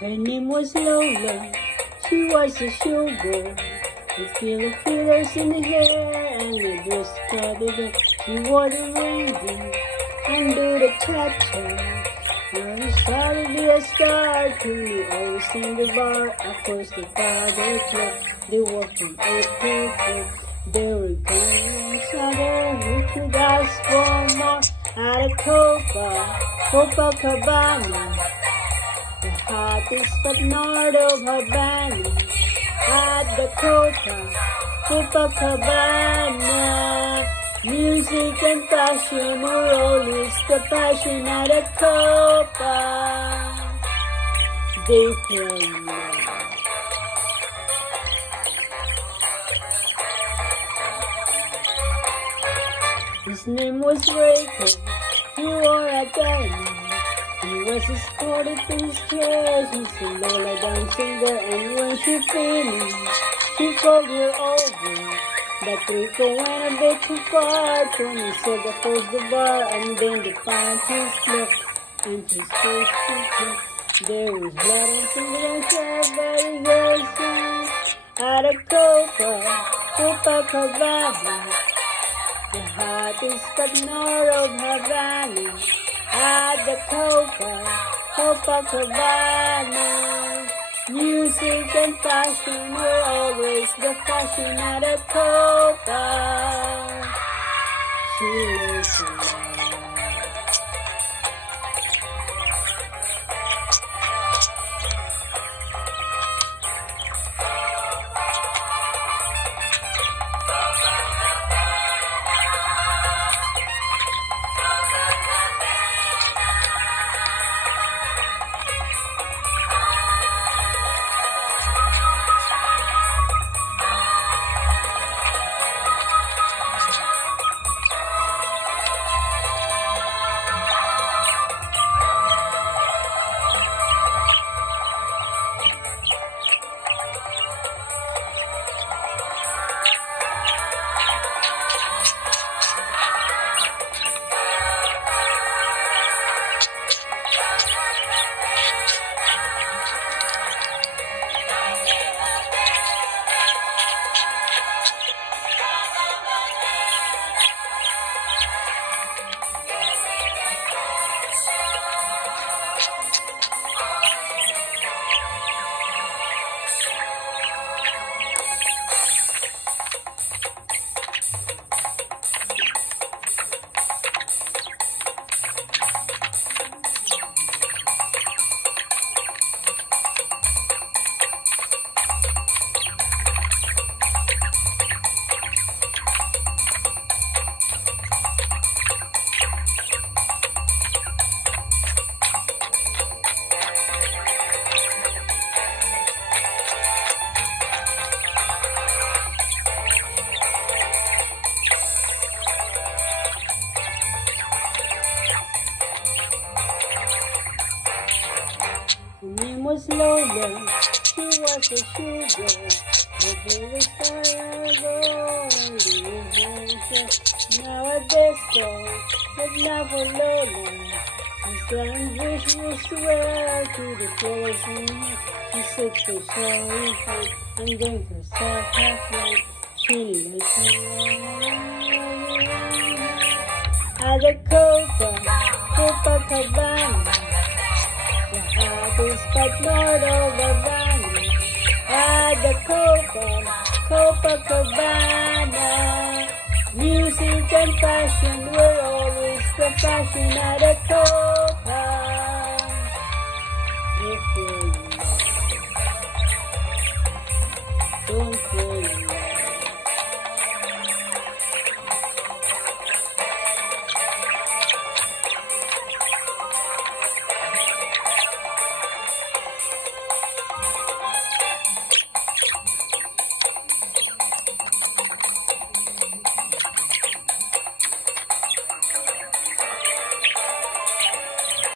Her name was Lola, she was a showgirl, with yellow feathers in the hair and a dress covered up. She wore the ring under the cha-cha. Now he started to be a star till he always in the bar. Of course the father club, they walked from 8 to 4. They were going each other who could ask for more. At a Copacabana, the hottest but north of Havana. At the Copacabana, music and passion were always the passion. At a Copa, they fell in love. His name was Rachel, he wore a diamond. He was escorted to his chair. She's a Lola dancing there, and when she finished, she called her over. But Rico went a bit too far. Tony said that close the bar, and then they found his left and his face to kiss. There was blood and fingernails everybody was at a Copacabana, the hottest but north of Havana. At the Copacabana, music and fashion were always the fashion. At a Copa, she lives alone. Her name was Lola, she was a sugar. Her favorite forever, and the now a disco, but not for Lola. His language was well to the poison. She said so sorry, and then herself half-light. She let me at the Copacabana, the hottest but north of Havana. At the Copacabana, music and fashion were always the fashion. At the Copa,